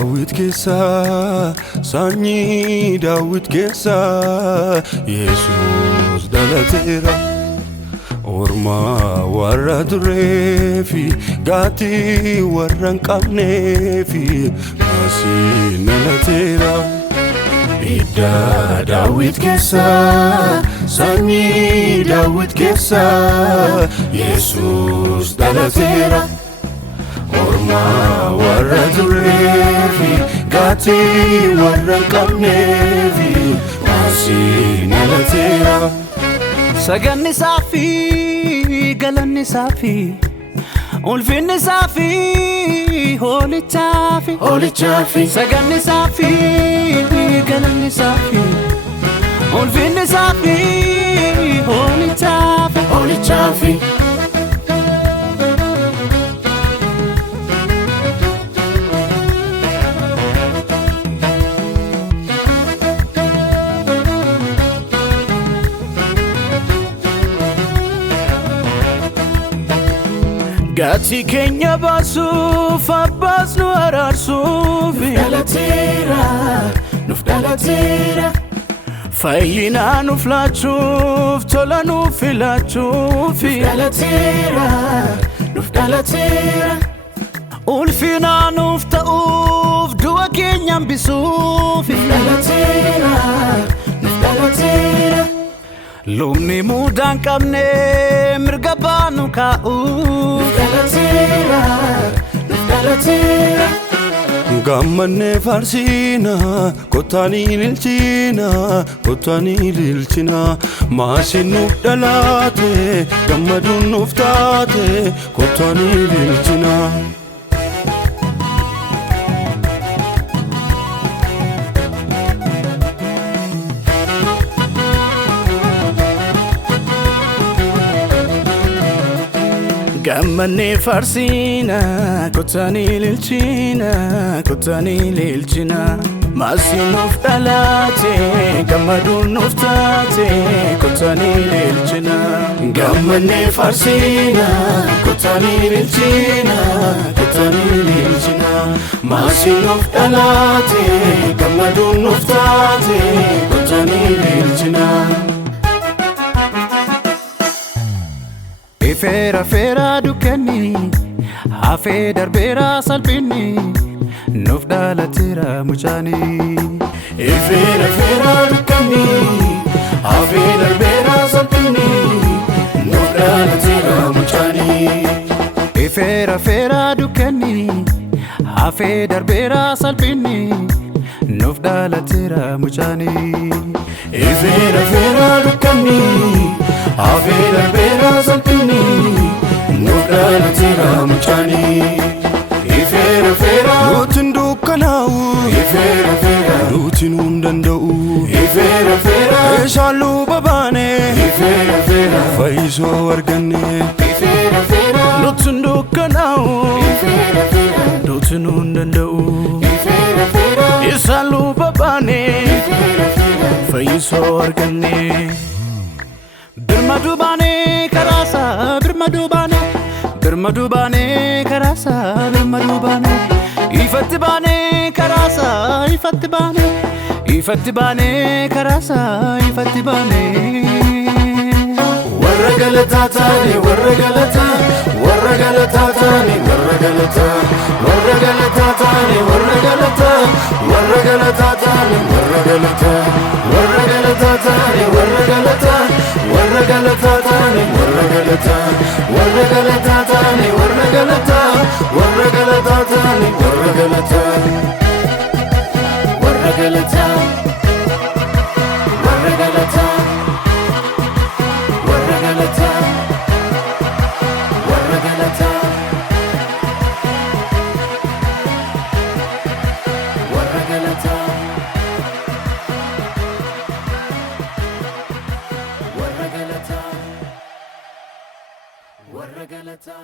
Daawit keessa sanyii Daawit keessa Yesuus dhalateera Ormaa warra dureefi gaatii warra hin qabneefi Masiin dhalateera Idda Daawit keessa sanyii Daawit keessa Yesuus dhalateera Ormaa warra dureefi gaatii warra hin qabneefi Masiin dhalateera Saganni saafi galanni saafi ulfinni saafi holichaafi Saganni saafi galanni saafi ulfinni saafi holichaafi Gati kenya baasuuf abbaas nu araarsuuf Nuuf dhalateera Fayyinaa nuuf laachuuf tola nuuf filaachuuf Nuuf dhalateera Ulfinaa nuuf ta'uuf du'a keenya hambisuuf Nuuf dhalateera Lumni mudaan qabne mirga baanu kaa'uuf Nuuf dhalateera Gammanne faarsiina kottaanii lilchina Masiin nuuf dhalate gammaduun nuuf taate kottaanii lilchina Gammanne faarsiina kottaanii lilchina Masiin nuuf dhalate gammaduun nuuf taate kottaanii lilchina Gammanne faarsiina kottaanii lilchina Masiin nuuf dhalate gammaduun nuuf taate kottaanii lilchina Feera dukkanni hafee darbeera salphinni nuuf dhalateera mucaani Feera dukkanni hafee darbeera salphinni nuuf dhalateera mucaani Feera dukkanni hafee darbeera salphinni nuuf dhalateera mucaani Feera dukkanni hafee darbeera salphinni nuuf dhalateera mucaani Feera nutin dukkanaa'u nutin hin danda'u Eeshaaluu babaane fayyisoo arganne Nutin dukkanaa'u nutin hin danda'u Eeshaaluu babaane fayyisoo arganne Birmadu baane karasa birmadu baane karasa birmadu baane ifatti baane karasa ifatti baane karasa ifatti baane Warra galataa taane warra galataa taane warra galataa taane warra galataa taane warra galataa taane warra galataa taane warra galataa taane warra galataa taane warra galataa Warra Galata